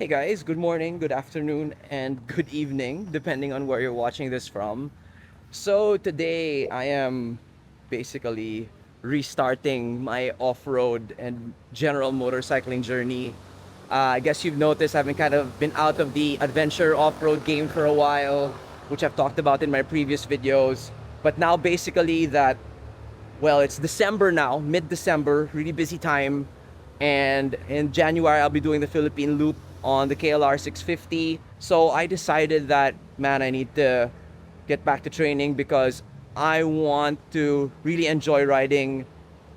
Hey guys, good morning, good afternoon, and good evening, depending on where you're watching this from. So today I am basically restarting my off-road and general motorcycling journey. I guess you've noticed I've been out of the adventure off-road game for a while, which I've talked about in my previous videos. But now basically it's December now, mid-December, really busy time. And in January, I'll be doing the Philippine Loop on the KLR 650. So I decided that, man, I need to get back to training because I want to really enjoy riding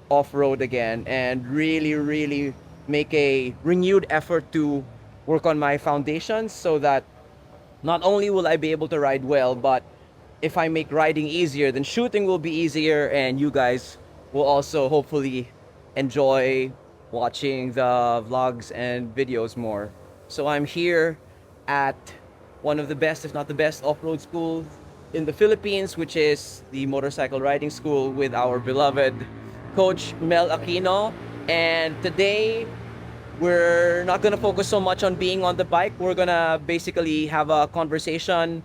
off-road again and really make a renewed effort to work on my foundations so that not only will I be able to ride well, but if I make riding easier, then shooting will be easier, and you guys will also hopefully enjoy watching the vlogs and videos more. So I'm here at one of the best, if not the best, off-road school in the Philippines, which is the motorcycle riding school with our beloved coach Mel Aquino. And today we're not gonna focus so much on being on the bike. We're gonna basically have a conversation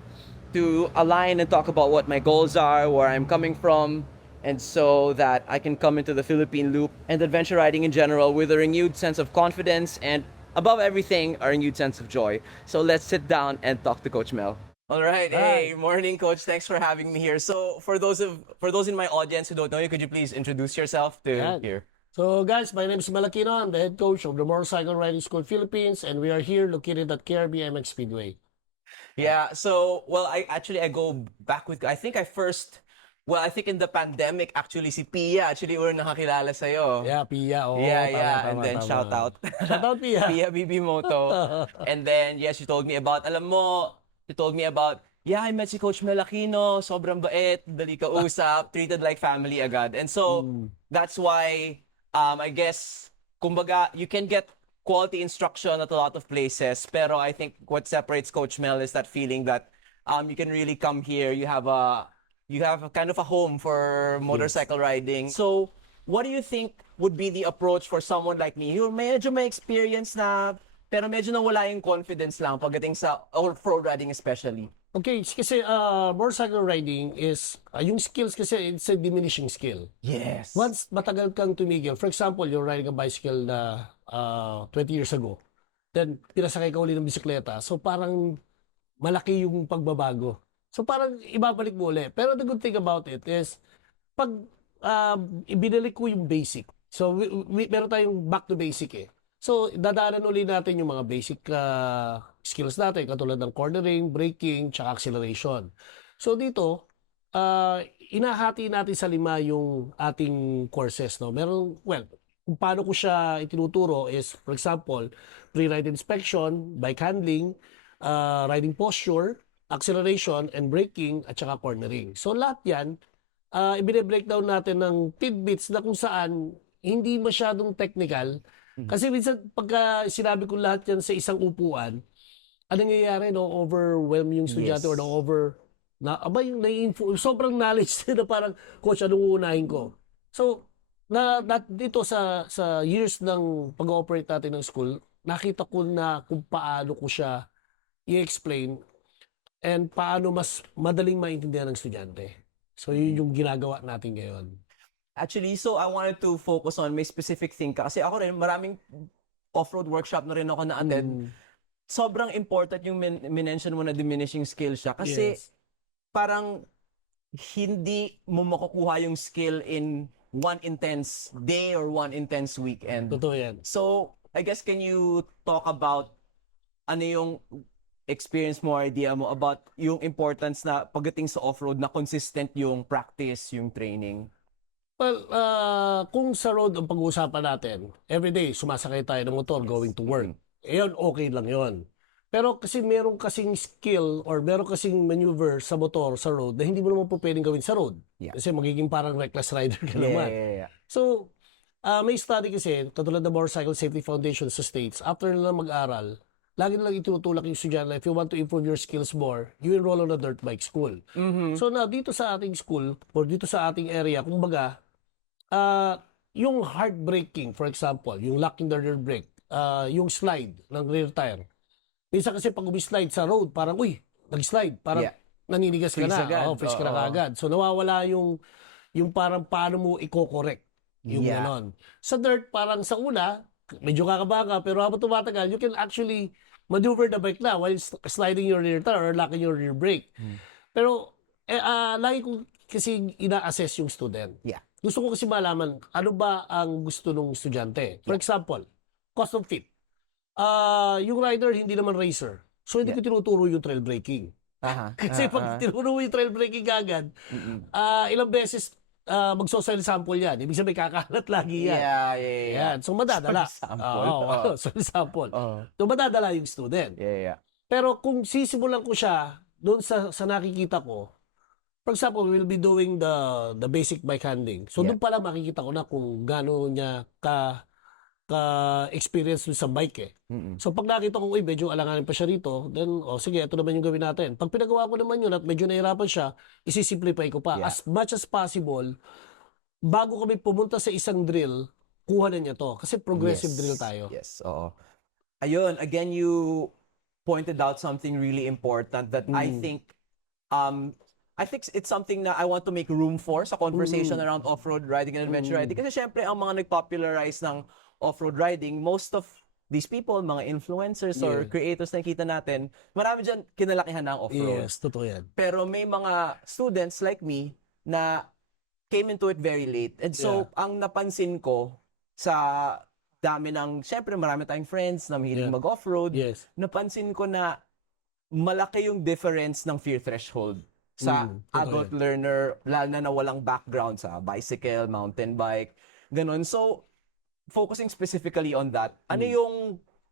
to align and talk about what my goals are, where I'm coming from, and so that I can come into the Philippine Loop and adventure riding in general with a renewed sense of confidence and, above everything, a renewed sense of joy. So let's sit down and talk to Coach Mel. All right, Hi. hey, morning, Coach. Thanks for having me here. So, for those in my audience who don't know you, could you please introduce yourself to Yan. here? So guys, my name is Malakino. I'm the head coach of the Motorcycle Riding School Philippines, and we are here located at KRBMX Speedway. Yeah, so I go back with I think I first I think in the pandemic actually si Pia actually una nakakilala sa iyo. Yeah, Pia. Oo, Yeah, tama, yeah, and tama, then tama. shout out Shout out, Pia. Pia BB Moto. And then yes, you told me about yeah, I met si Coach Melakino, sobrang bait, dali ka usap, treated like family agad. And so Mm, that's why I guess kumbaga you can get quality instruction at a lot of places, pero I think what separates Coach Mel is that feeling that you can really come here, you have a kind of a home for yes. motorcycle riding. So, what do you think would be the approach for someone like me who medyo may experience na pero medyo nawala yung confidence lang pagdating sa off-road riding especially? Okay, kasi motorcycle riding is, yung skills kasi, it's a diminishing skill. Yes. Once matagal kang tumigil, for example, you're riding a bicycle na 20 years ago, then pinasakay ka uli ng bisikleta, so parang malaki yung pagbabago. So parang ibabalik mo ulit. Pero the good thing about it is, pag ibinalik ko yung basic, so meron tayong back to basic eh. So dadaanan uli natin yung mga basic skills natin, katulad ng cornering, braking, tsaka acceleration. So dito, inahati natin sa 5 yung ating courses. No? Meron, well, kung paano ko siya itinuturo is, for example, pre-ride inspection, bike handling, riding posture, acceleration and braking, at saka cornering. So lahat yan, ibine-breakdown natin ng tidbits na kung saan hindi masyadong technical. Kasi minsan pagka sinabi ko lahat yan sa isang upuan, ano nangyayari, no, overwhelm yung estudyante or Yes. aba yung sobrang knowledge na parang, coach, anong uunahin ko? So, dito sa years ng pag-ooperate natin ng school, nakita ko na kung paano ko siya i-explain and paano mas madaling maintindihan ng estudyante. So, yun yung ginagawa natin ngayon. Actually, so I wanted to focus on may specific thing ka. Kasi ako rin, maraming off-road workshop na rin ako na-attend. Mm, Sobrang important yung minention mo na diminishing skill siya. Kasi yes. parang hindi mo makukuha yung skill in one intense day or one intense weekend. Totoo yan. So, I guess can you talk about ano yung experience mo, idea mo about yung importance na pagdating sa off-road na consistent yung practice, yung training? Well, kung sa road ang pag-uusapan natin, everyday sumasakay tayo ng motor going to work. Ayun, okay lang yon. Pero kasi meron kasing skill or meron kasing maneuver sa motor, sa road, na hindi mo naman po pwedeng gawin sa road. Yeah. Kasi magiging parang reckless rider ka Yeah, naman. yeah, yeah. So, may study kasi, katulad ng Motorcycle Safety Foundation sa States, after nila mag-aral, lagi nilang itutulak yung estudyante, if you want to improve your skills more, you enroll on a dirt bike school. So na dito sa ating school, or dito sa ating area, kumbaga, yung hard braking, for example, yung locking the rear brake, yung slide ng rear tire, Minsan kasi pag umi-slide sa road, parang, uy, nag-slide. Parang Yeah. naninigas ka Freeze na. agad. Oo, freeze ka na Oo. kaagad. So, nawawala yung parang paano mo i-correct yung Yeah. ganon. Sa dirt, parang sa una, medyo kakaba ka, pero habang tumatagal, you can actually maneuver the bike na while sliding your rear tire or locking your rear brake. Pero, lagi ko kasi ina-assess yung student. Yeah. Gusto ko kasi malaman, ano ba ang gusto ng estudyante? For example, custom fit. Yung rider, hindi naman racer. So, hindi ko tinuturo yung trail braking. Aha. Kasi pag tinuro mo yung trail braking agad, ilang beses magsosoil sample yan. Ibig sabihin, kakalat lagi yan. Yeah. Yan. So, madadala. Soil sample. Oo, soil sample. So, madadala yung student. Yeah. Pero kung sisimulan ko siya doon sa nakikita ko, for example, we will be doing the basic bike handling. So, Yeah. doon pala makikita ko na kung gaano niya ka-experience sa bike eh. So, pag nakita ko, uy, medyo alanganin pa siya rito, then, sige, ito naman yung gawin natin. Pag pinagawa ko naman yun at medyo nahirapan siya, isisimplify ko pa. Yeah. As much as possible, bago kami pumunta sa isang drill, kuha na niya to. Kasi progressive drill tayo. Yes, oo. Ayun, again, you pointed out something really important that I think it's something na I want to make room for sa conversation around off-road riding and adventure riding. Kasi syempre, ang mga nag-popularize ng off-road riding, most of these people, mga influencers or creators na nakita natin, marami dyan kinalakihan ng off-road. Yes, totoo yan. Pero may mga students like me na came into it very late. And so, ang napansin ko sa dami ng, syempre marami tayong friends na mahilig mag-off-road, Yes. napansin ko na malaki yung difference ng fear threshold sa adult learner, lalo na walang background sa bicycle, mountain bike, ganun. So, focusing specifically on that, ano yung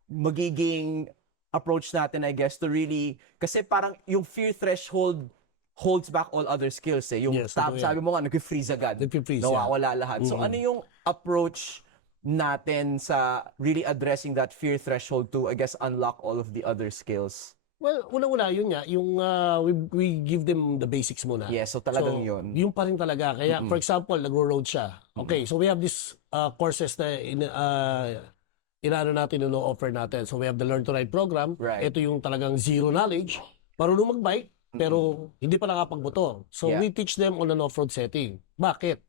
magiging approach natin, I guess, to really, kasi parang yung fear threshold holds back all other skills eh. Yung Yes, totoo yan. sabi mo nga, nag-freeze agad. Nag-freeze, Nawawala lahat. So, ano yung approach natin sa really addressing that fear threshold to, I guess, unlock all of the other skills? Well, unang-una, yun nga, yung we give them the basics muna. Yes, so talagang yun. Yung pa rin talaga. Kaya, for example, nagro-road siya. Okay, so we have this courses na inaano natin, offer natin. So we have the Learn to Ride program. Right. Ito yung talagang zero knowledge. Marunong mag-bike, pero hindi pa nakapagmotor. So we teach them on an off-road setting. Bakit?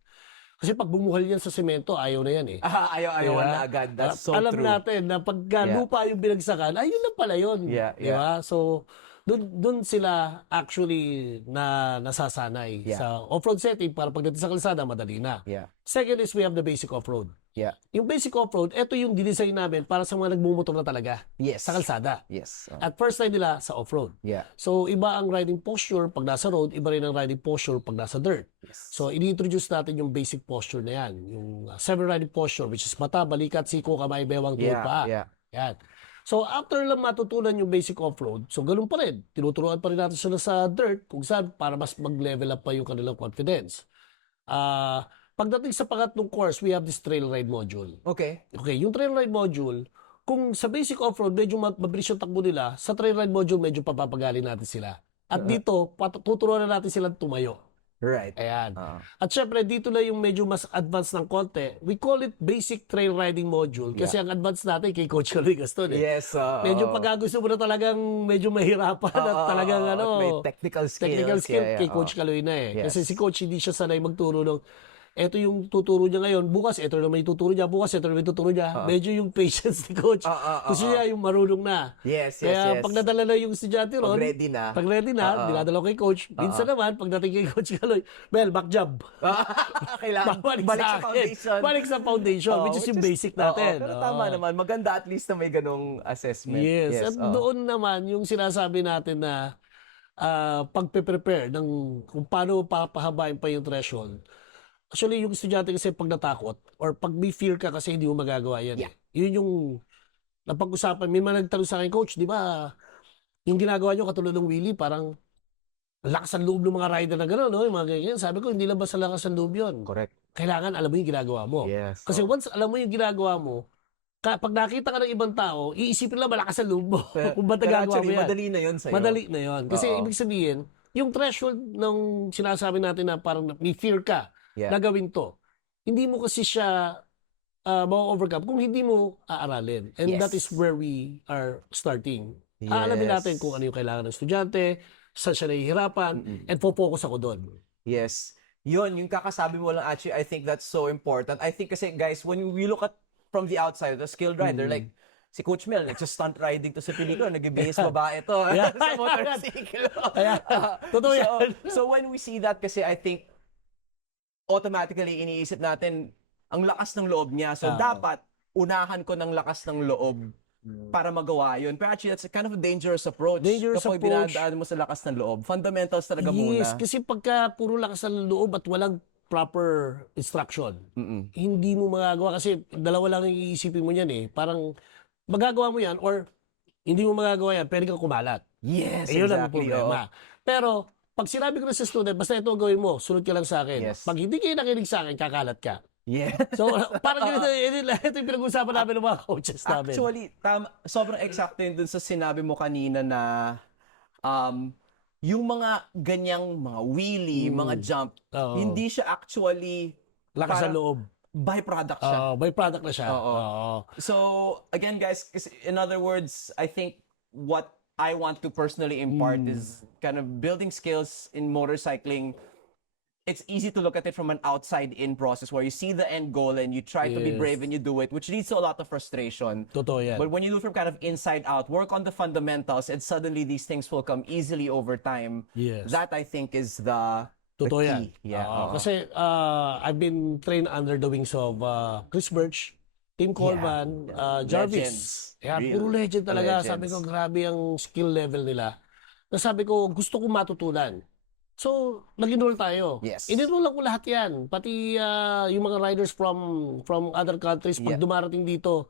Kasi pag bumuhal yan sa semento, ayaw na yan eh. Ayaw na agad. That's so Alam true. natin na pagka lupa yung binagsakan, ayun na pala yun. Yeah. Diba? So, dun sila actually nasasanay sa off-road setting para pagdating sa kalsada, madali na. Yeah. Second is we have the basic off-road. Yeah. Yung basic off-road, ito yung dinesign namin para sa mga nagmumotor na talaga Yes. sa kalsada. Yes. At first time nila sa off-road. Yeah. So, iba ang riding posture pag nasa road, iba rin ang riding posture pag nasa dirt. Yes. So, ini-introduce natin yung basic posture na yan. Yung seven riding posture, which is mata, balikat, siko, kamay, bewang, tuhod, paa. Yeah. Yan. So, after lang matutunan yung basic off-road, so ganun pa rin. Tinuturuan pa rin natin sila sa dirt kung saan para mas mag-level up pa yung kanilang confidence. Pagdating sa pangatlong course, we have this trail ride module. Okay. Okay, yung trail ride module, kung sa basic off-road, medyo mabilis yung takbo nila, sa trail ride module, medyo papapagali natin sila. At dito, tuturuan na natin silang tumayo. Right. Ayan. At syempre, dito na yung medyo mas advanced ng konti. We call it basic trail riding module kasi ang advanced natin kay Coach Kaloy Gaston eh. Yes. Medyo pag gusto mo na talagang medyo mahirapan at talagang may technical skills. technical skill Yeah. kay Coach Kaloy na eh. Yes. Kasi si Coach hindi siya sanay magturo ng eto yung tuturo niya ngayon, bukas ito naman yung tuturo niya, bukas ito naman yung tuturo niya. Medyo yung patience ni Coach. Gusto niya yung marunong na. Yes. Kaya pag nadala na yung estudyante ron, Pag ready na. dinadala ko kay Coach. Minsan naman, pagdating kay Coach Kaloy, well, back job. Kailangan balik sa foundation. Balik sa foundation, which is yung basic natin. Pero tama naman. Maganda at least na may ganong assessment. Yes. At doon naman, yung sinasabi natin na pagpe-prepare ng kung paano papahabain pa yung threshold. Actually, yung estudyante kasi pag natakot or pag may fear ka kasi hindi mo magagawa yan. Yeah. Yun yung napag-usapan. May mga nagtanong sa akin, Coach, di ba, yung ginagawa nyo katulad ng wheelie, parang lakas ang loob ng mga rider na gano'n, no? Yung mga ganyan. Sabi ko, hindi lang basta lakas ang loob yun. Correct. Kailangan alam mo yung ginagawa mo. Yes. Kasi once alam mo yung ginagawa mo, pag nakita ka ng ibang tao, iisipin lang malakas ang loob mo. Kung ba't nagagawa mo yan. Madali na yun sa'yo. Madali na yun. Kasi ibig sabihin, yung threshold ng sinasabi natin na parang may fear ka na gawin to, hindi mo kasi siya ma-overcome kung hindi mo aaralin. And that is where we are starting. Aalamin Yes. natin kung ano yung kailangan ng estudyante, saan siya nahihirapan, and focus ako doon. Yes. Yun, yung kakasabi mo lang actually, I think that's so important. I think kasi guys, when we look at from the outside, the skilled rider, like si Coach Mel, nagsa-stunt riding to sa pelikula, nag-bihis babae to Yeah. sa motorcycle. Ayan. Totoo yan. So when we see that kasi I think automatically iniisip natin ang lakas ng loob niya. So dapat unahan ko ng lakas ng loob para magawa yun. Pero actually, that's a kind of a dangerous approach. Dangerous kapag approach. dinadaan mo sa lakas ng loob. Fundamentals talaga Yes, muna. kasi pagka puro lakas ng loob at walang proper instruction, hindi mo magagawa kasi dalawa lang yung iisipin mo niyan eh. Parang magagawa mo yan or hindi mo magagawa yan, pwede kang kumalat. Yes, Ayun lang ang exactly. problema. Pero pag sinabi ko na sa student, basta ito gawin mo, sunod ka lang sa akin. Yes. Pag hindi kayo nakinig sa akin, kakalat ka. Yeah. So, parang ganito, ito yung pinag-uusapan namin ng mga coaches namin. Actually, sobrang eksakto yun dun sa sinabi mo kanina na yung mga ganyang mga wheelie, mga jump, Oo. hindi siya actually Lakas parang ng loob. byproduct siya. By product na siya. Oo. Oo. So, again guys, in other words, I think what I want to personally impart is kind of building skills in motorcycling. It's easy to look at it from an outside-in process where you see the end goal and you try to be Yes. brave and you do it, which leads to a lot of frustration. Totoo yan. But when you do it from kind of inside out, work on the fundamentals, and suddenly these things will come easily over time. Yes. That I think is the Totoo key. yan. Yeah. Oo. Kasi I've been trained under the wings of Chris Birch, Tim Coleman, Jarvis. Legends. Yan, Real puro legend talaga. legends. Sabi ko, grabe ang skill level nila. Na sabi ko, gusto kong matutunan. So, nag-enroll tayo. Yes. In-enroll lang ko lahat yan. Pati yung mga riders from other countries, pag Yeah. dumarating dito,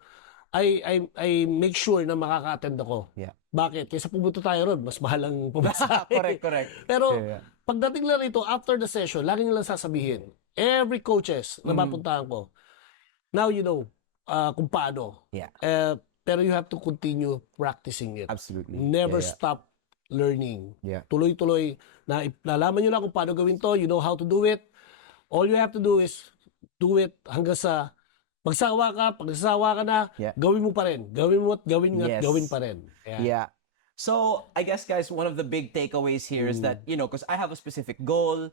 I make sure na makaka-attend ako. Yeah. Bakit? Kaysa pumunta tayo ron, mas mahal ang pumasahe. Correct. Pero, Yeah. pagdating lang rito, after the session, lagi nilang sasabihin, every coaches na mapuntahan ko, now you know kung paano. Yeah. Pero you have to continue practicing it. Absolutely. Never Yeah. stop learning. Yeah. Tuloy-tuloy, nalaman nyo na kung paano gawin to, you know how to do it. All you have to do is do it hanggang sa magsawa ka, pag nasasawa ka na, Yeah. gawin mo pa rin. Gawin mo at gawin at Yes. gawin pa rin. Yeah. Yeah. So I guess, guys, one of the big takeaways here is that, because I have a specific goal,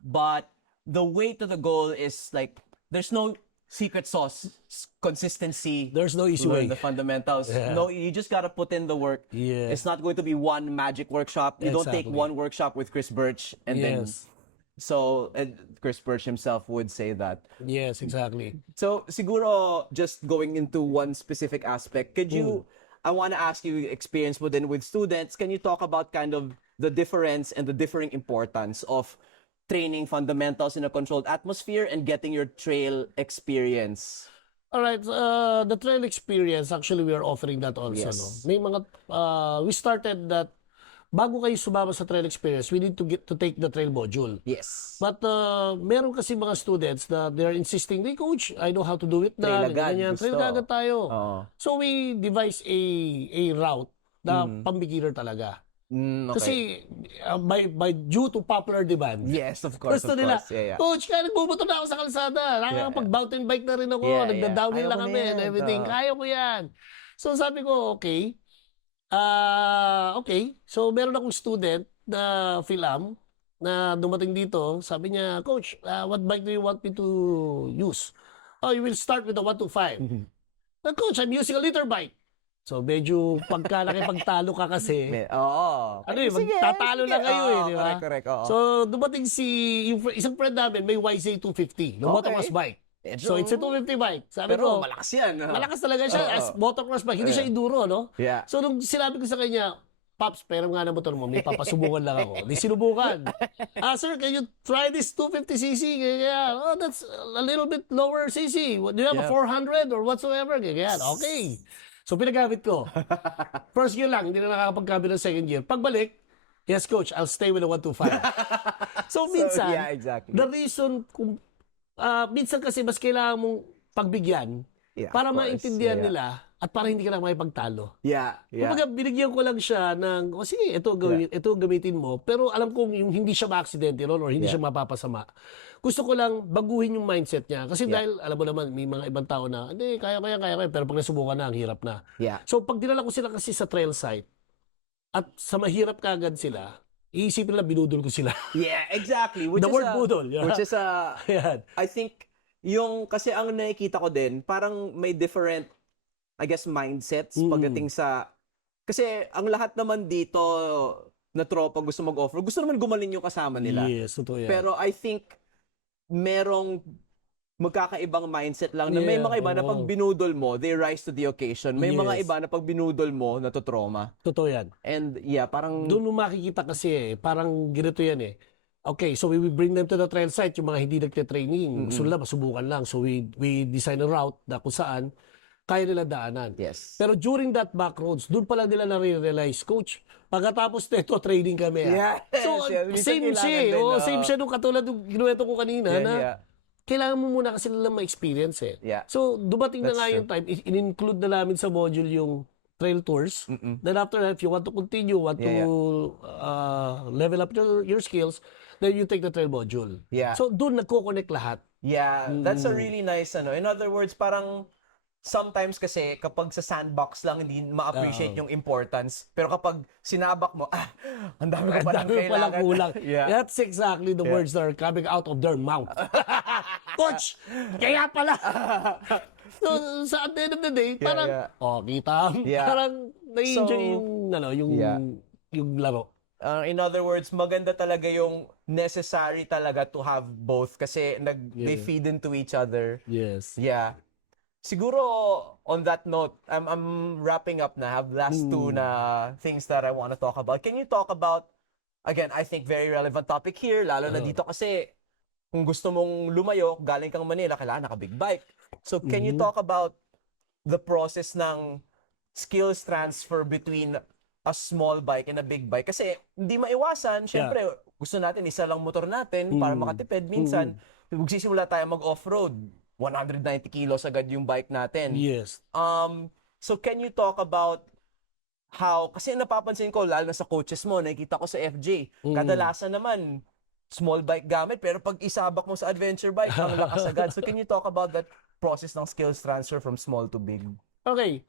but the way to the goal is like, there's no secret sauce, consistency. There's no easy learn way. the fundamentals. Yeah. No, you just gotta put in the work. Yeah. It's not going to be one magic workshop. You don't take Exactly. one workshop with Chris Birch and then. Yes. So Chris Birch himself would say that. Yes, exactly. So siguro just going into one specific aspect, could you? I want to ask you experience mo din with students. Can you talk about kind of the difference and the differing importance of training fundamentals in a controlled atmosphere and getting your trail experience? All right, the trail experience, actually, we are offering that also. Yes. No? May mga, we started that, bago kayo sumama sa trail experience, we need to take the trail module. Yes. But meron kasi mga students na they're insisting, hey coach, I know how to do it na. Trail agad, ganyan. Trail gusto. agad tayo. Oo. So we devise a route na pang-beginner talaga. Okay. Kasi by due to popular demand, yes, of course, gusto of nila, course. Yeah, yeah. coach, kaya nagbubuto na ako sa kalsada. Nakakapag-mountain bike na rin ako. Yeah, Nagda-downhill yeah. lang Ayaw ko kami na and yan. everything. Oo. Kaya ko yan. So sabi ko, okay. Okay. So meron akong student na Philam na dumating dito. Sabi niya, coach, what bike do you want me to use? Oh, you will start with the 125. Coach, I'm using a liter bike. So medyo pagka nakipagtalo ka kasi, Oo. ano eh, magtatalo lang kayo eh, di ba? Correct. Oo. So, dumating yung isang friend namin, may YZ250, no motocross bike. So, it's a 250 bike. Sabi Pero ko, malakas yan. malakas talaga siya as motocross bike. Hindi siya enduro, no? Yeah. So, nung sinabi ko sa kanya, Pops, pero nga na motor mo, may papasubukan lang ako. Di sinubukan. Sir, can you try this 250cc? Ganyan. Oh, that's a little bit lower cc. Do you have a 400 or whatsoever? Ganyan. Okay. So, pinagamit ko. First year lang, hindi na nakakapaggamit ng second year. Pagbalik, yes, coach, I'll stay with the 125. So, minsan, yeah, exactly. the reason, kung, minsan kasi mas kailangan mong pagbigyan Yeah, para of course. maintindihan Yeah. nila at para hindi ka na makipagtalo. Yeah. Kumbaga, binigyan ko lang siya ng, sige, ito gamitin mo. Pero alam kong yung hindi siya ma-aksidente ron or hindi siya mapapasama. Gusto ko lang baguhin yung mindset niya. Kasi dahil, alam mo naman, may mga ibang tao na, hindi, kaya. Pero pag nasubukan na, ang hirap na. Yeah. So, pag dinala ko sila kasi sa trail site, At sa mahirap kagad sila, iisipin nila binudol ko sila. Yeah, exactly. The word budol. Yeah. Which is Ayan. I think, kasi ang nakikita ko din, parang may different, I guess, mindsets pagdating sa, kasi ang lahat naman dito na tropa gusto mag-offer, gusto naman gumaling yung kasama nila. Yes, totoo yan. Pero I think, merong magkakaibang mindset lang na may Yeah, mga iba na pag oo. binudol mo, they rise to the occasion. May mga Yes. iba na pag binudol mo, natutroma. Totoo yan. And yeah, parang Doon mo makikita kasi parang ganito yan eh. Okay, so we will bring them to the trail site, yung mga hindi nagte-training. Gusto nila, masubukan lang. So we design a route na kung saan kaya nila daanan. yes. Pero during that back roads, doon pala nila na-realize, Coach, pagkatapos nito, training kami. Yes, So, yeah, minsan same kailangan siya. din, Oh, same siya nung katulad ng ginuwento ko kanina Yeah, na yeah. kailangan mo muna kasi nila ma-experience eh. Yeah. So, dumating na That's nga true. yung time, in-include na namin sa module yung trail tours. Then after that, if you want to continue, want to level up your skills, then you take the trail module. Yeah. So, doon nagko-connect lahat. Yeah, that's a really nice In other words, parang sometimes kasi kapag sa sandbox lang hindi ma-appreciate yung importance. Pero kapag sinabak mo, ang dami ko palang Dami palang kailangan. kulang. Yeah. That's exactly the words that are coming out of their mouth. Coach, kaya pala. So, sa at the end of the day, parang, yeah. kita. Yeah. Parang nai-enjoy So, yung laro. In other words, maganda talaga yung necessary talaga to have both kasi they feed into each other. Yes. Yeah. Siguro on that note, I'm wrapping up na. I have last two na things that I want to talk about. Can you talk about, again, I think very relevant topic here, lalo na dito kasi kung gusto mong lumayo, galing kang Manila, kailangan naka-big bike. So can you talk about the process ng skills transfer between a small bike and a big bike? Kasi hindi maiwasan, syempre, gusto natin isa lang motor natin para makatipid. Minsan, magsisimula tayo mag-off-road. 190 kilos agad yung bike natin. Yes. So can you talk about how, kasi napapansin ko, lalo na sa coaches mo, nakikita ko sa FJ, kadalasan naman, small bike gamit, pero pag isabak mo sa adventure bike, ang lakas agad. So can you talk about that process ng skills transfer from small to big? Okay.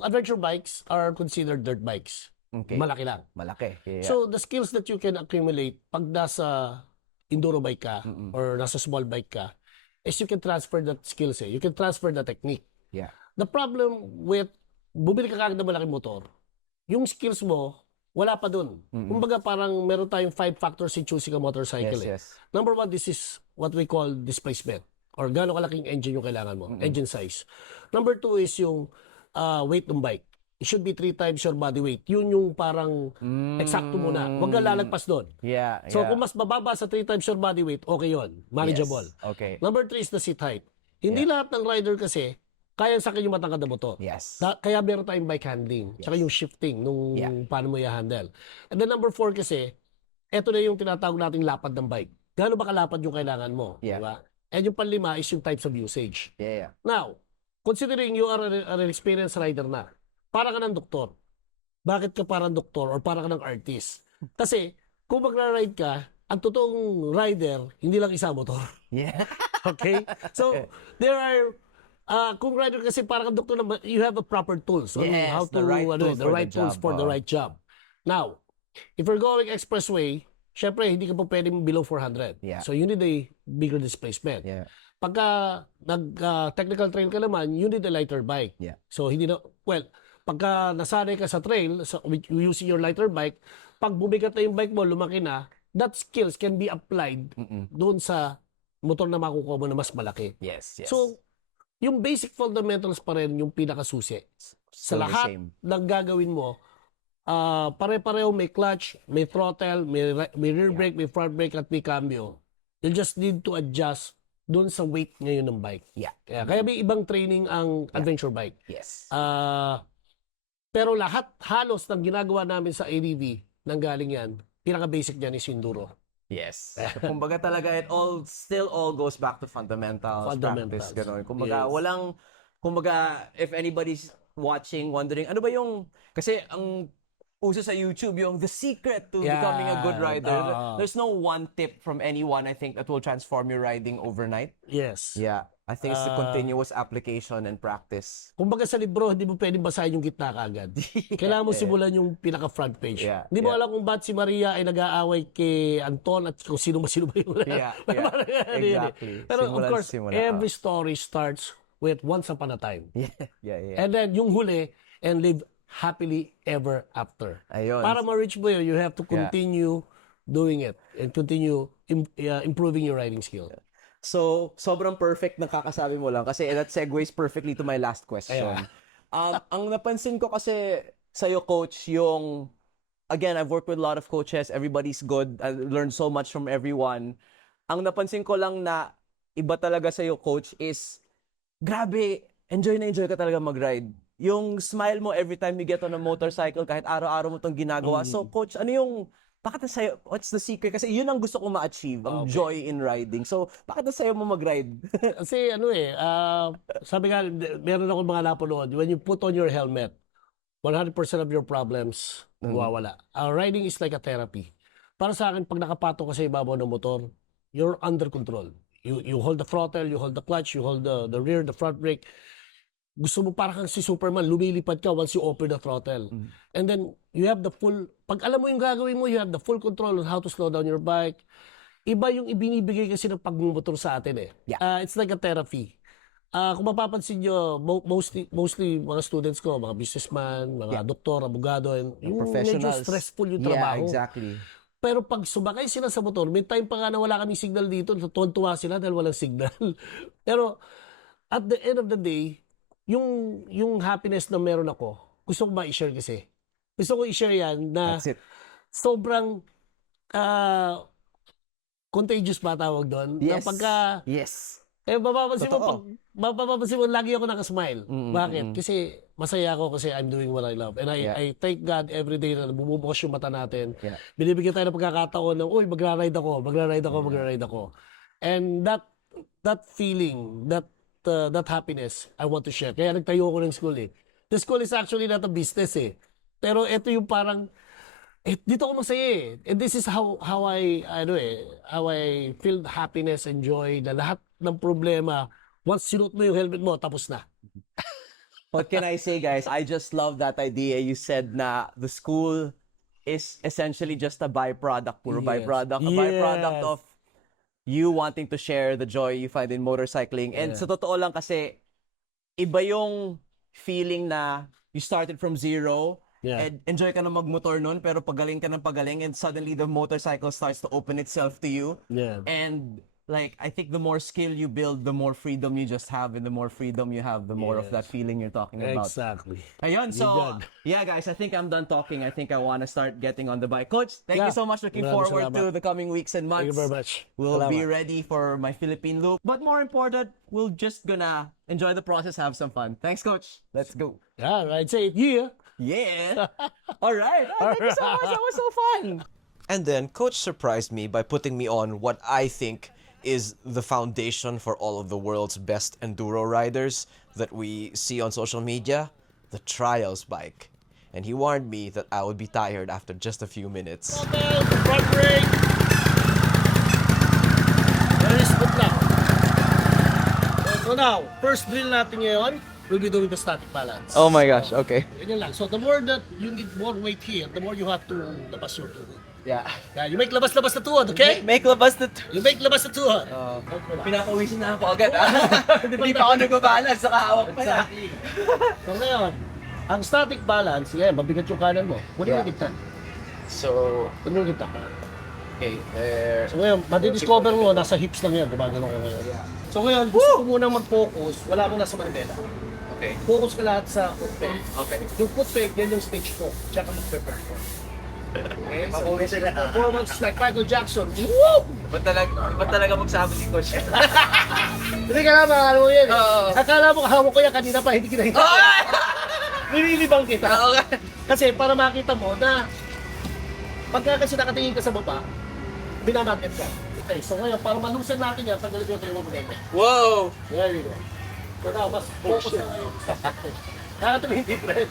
Adventure bikes are considered dirt bikes. Okay. Malaki lang. Malaki. Yeah. So, the skills that you can accumulate pag nasa enduro bike ka or nasa small bike ka is you can transfer that skills eh. You can transfer the technique. yeah. The problem with bumili ka kagad ng malaking motor, yung skills mo, wala pa dun. Kumbaga parang meron tayong 5 factors in choosing a motorcycle. Yes, yes. Number 1, this is what we call displacement or gaano kalaking engine yung kailangan mo, engine size. Number 2 is yung weight ng bike. It should be 3 times your body weight. Yun yung parang eksakto muna. Huwag ka lalagpas doon. Yeah. So kung mas mababa sa 3 times your body weight, okay yun. Manageable. Yes. Okay. Number 3 is the seat height. Hindi lahat ng rider kasi kaya sa akin yung matangkad na motor. Yes. Kaya meron tayong bike handling. Tsaka yung shifting nung paano mo i-handle. And then number 4 kasi, eto na yung tinatawag nating lapad ng bike. Gaano ba kalapad yung kailangan mo? Yeah. Diba? And yung panlima is yung types of usage. Yeah. Now, considering you are an experienced rider na, para ka ng doktor. Bakit ka parang doktor or para ka ng artist? Kasi, kung magra-ride ka, ang totoong rider, hindi lang isa motor. Yeah. Okay? So, there are, kung rider kasi parang kang doktor, you have a proper tools on Yes, how to, the right tools the for right the tools job, for the right job. Now, if you're going expressway, syempre, hindi ka pa pwedeng below 400. Yeah. So, you need a bigger displacement. Yeah. Pagka nag-technical trail ka naman, you need a lighter bike. Yeah. So, hindi na, well, pagka nasanay ka sa trail, using your lighter bike, pag bumigat na yung bike mo, lumaki na, that skills can be applied doon sa motor na makukuha mo na mas malaki. Yes. Yes. So, yung basic fundamentals pa rin yung pinakasusi. Sa Still the lahat same. ng gagawin mo, pare-pareho may clutch, may throttle, may rear brake, may front brake, at may cambio. You just need to adjust doon sa weight ngayon ng bike. Yeah. Kaya may ibang training ang adventure bike. Yes. Pero lahat halos ng ginagawa namin sa ADV, nanggaling yan, pinaka-basic niyan is enduro. Yes. Kumbaga talaga still all goes back to fundamentals, Fundamentals. practice, gano'n. Kumbaga if anybody's watching, wondering, ano ba yung, kasi ang uso sa YouTube, yung the secret to becoming a good rider. There's no one tip from anyone, I think, that will transform your riding overnight. Yes. Yeah. I think it's the continuous application and practice. Kumbaga sa libro, hindi mo pwedeng basahin yung gitna kaagad. Kailangan mo simulan yung pinaka-front page. Yeah, Hindi mo yeah. alam kung ba't si Maria ay nag-aaway kay Anton at kung sino ba yung Yeah, yeah. Exactly. Pero of Simulan sa course, simula. every story starts with once upon a time. Yeah. And then yung huli, and live happily ever after. Ayun. Para ma-reach mo yun, you have to continue doing it and continue improving your writing skill. So, sobrang perfect ng kakasabi mo lang kasi that segues perfectly to my last question. Ayan. Ang napansin ko kasi sa'yo, Coach, yung, again, I've worked with a lot of coaches, everybody's good, I learned so much from everyone. Ang napansin ko lang na iba talaga sa'yo, Coach, is, grabe, enjoy na enjoy ka talaga mag-ride. Yung smile mo every time you get on a motorcycle, kahit araw-araw mo itong ginagawa. So, Coach, ano yung, bakit sa'yo, what's the secret? Kasi yun ang gusto kong ma-achieve, ang joy in riding. So, bakit sa'yo mo mag-ride? Kasi sabi nga, meron ako mga napanood, when you put on your helmet, 100% of your problems mawawala. Riding is like a therapy. Para sa akin, pag nakapatong ka sa ibabaw ng motor, you're under control. You hold the throttle, you hold the clutch, you hold the rear, the front brake. Gusto mo parang kang si Superman, lumilipad ka once you open the throttle. And then, you have the full, pag alam mo yung gagawin mo, you have the full control on how to slow down your bike. Iba yung ibinibigay kasi ng pagmumotor sa atin eh. Yeah. It's like a therapy. Kung mapapansin nyo, mostly mga students ko, mga businessman, mga doktor, abogado, and yung medyo Professionals. stressful yung Yeah, trabaho. exactly. Pero pag sumakay sila sa motor, may time pa nga na wala kaming signal dito, tuwan-tuwa sila dahil walang signal. Pero at the end of the day, yung happiness na meron ako, gusto ko ma-share kasi. Gusto ko i-share yan na That's it. sobrang contagious ba tawag doon? Na Yes. pagka, Yes. mapapansin mo, lagi ako nakasmile. Bakit? Kasi masaya ako kasi I'm doing what I love. And I thank God every day na bumubukas yung mata natin. Yeah. Binibigyan tayo ng pagkakataon ng, uy, magra-ride ako. And that feeling, that happiness, I want to share. Kaya nagtayo ako ng school eh. The school is actually not a business eh. Pero ito yung parang, dito ako masaya eh. And this is how I feel happiness and joy na lahat ng problema, once sinuot mo yung helmet mo, tapos na. What can I say, guys? I just love that idea. You said na the school is essentially just a byproduct, puro Yes. byproduct, a byproduct of you wanting to share the joy you find in motorcycling. And sa totoo lang kasi, iba yung feeling na you started from zero, and enjoy ka na magmotor nun, pero pagaling ka ng pagaling, and suddenly the motorcycle starts to open itself to you. Yeah. And like, I think the more skill you build, the more freedom you just have, and the more freedom you have, the more of that feeling you're talking about. Exactly. Ayun, so, dyan. yeah guys, I think I'm done talking. I think I want to start getting on the bike. Coach, thank you so much. Looking Maraming forward to salamat. the coming weeks and months. Thank you very much. We'll be Salamat. ready for my Philippine loop. But more important, we're just gonna enjoy the process, have some fun. Thanks, Coach. Let's go. Yeah, I'd say, yeah. Yeah. All right. Thank you so much. That was so fun. And then Coach surprised me by putting me on what I think is the foundation for all of the world's best enduro riders that we see on social media, the Trials bike. And he warned me that I would be tired after just a few minutes. Front brake. Very smooth lang. So now, first drill natin ngayon, we'll be doing the static balance. Oh my gosh, okay. Ganyan lang. So the more that you need more weight here, the more you have to labas your tuhod. Yeah. Yeah, you make labas-labas na tuhod, okay? Make labas na You make labas na tuhod. Pinapawisin na ako agad. Hindi pa ako nagbabalance sa kahawak pa. Exactly. So ngayon, ang static balance, yan, mabigat yung kanan mo. Kunin mo yung gitna. So, Kunin mo yung gitna. okay, there. So ngayon, madidiscover mo, nasa hips lang yan, gumagano ka ngayon. So ngayon, gusto ko munang mag-focus, wala akong nasa Mandela. Okay. Focus ka lahat sa foot peg. Okay. Yung foot peg, yan yung stage 4. Tsaka mag-perform. Okay, so Mapawisin na. performance like Michael Jackson. Woo! Ba't talaga magsabi si Coach? Hindi ka naman, ano mo yan eh. Oo. Akala mo kahawak ko yan kanina pa, hindi kita hita. Nililibang kita. Okay. Kasi para makita mo na pagka kasi nakatingin ka sa baba, binamagnet ka. Okay, so ngayon, para malusan natin yan, tanggalin ko yung mga Whoa! There you go. So now, mas focus na ngayon. Nakatuloy hindi, friend.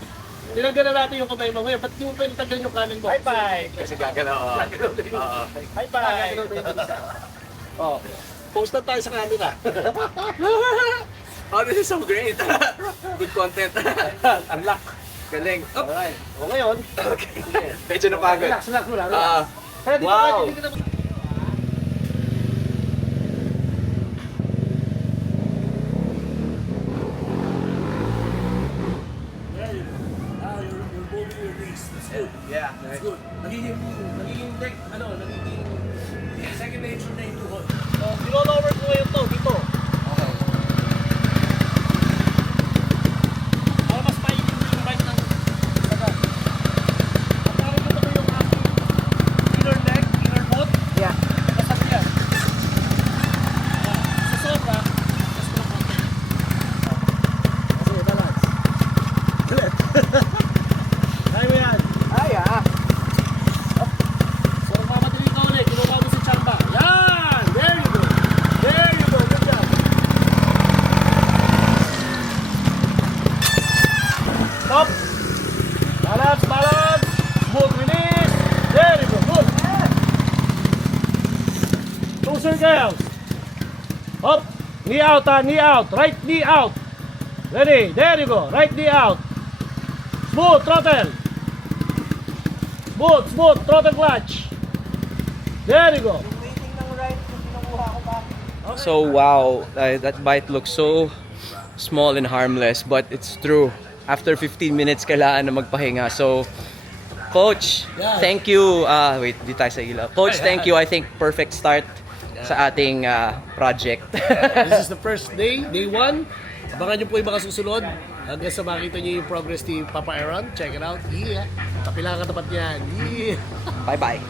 Tinanggal na natin yung kamay mo ngayon. Ba't di mo pwede tanggalin yung kanin mo? High five! Kasi gagalaw. High five! Oh. Post na tayo sa camera. Oh, this is so great. Good content. Unlock. Galing. Oh, Alright. O ngayon, medyo napagod. relax muna. Ah, Kaya dito wow. tayo, dito ka na- There you go. Now you're moving your knees. That's good. Yeah. That's good. Nagiging deck, nagiging second nature na yung tuhod. So, nilo-lower ko ngayon to, dito. Para mas maiging yung right ng sagat. At parang ko ba yung aking inner neck, inner foot? Yeah. Masas yan. Sa sobra, mas ko lang konti. Sige, balance. Ulit. Kaya mo yan. Ay, ah. So, magmamadali ka ulit. Kinuha mo si Chamba. Yan! There you go. There you go. Good job. Stop. Balance, balance. Smooth release. There you go. Good. Closer, girls. Up. Knee out, knee out. Right knee out. Ready. There you go. Right knee out. Smooth, throttle. Smooth, smooth, throttle clutch. There you go. So wow, that bite looks so small and harmless, but it's true. After 15 minutes, kailangan na magpahinga. So, Coach, Yeah. thank you. Wait, di tayo sa ilaw. Coach, thank you. I think perfect start sa ating project. This is the first day, day 1. Abangan nyo po yung mga susunod. Hanggang sa makita nyo yung progress ni Papa Aaron. Check it out. Yeah. Kapilangan katapat niyan. Yeah. Bye-bye.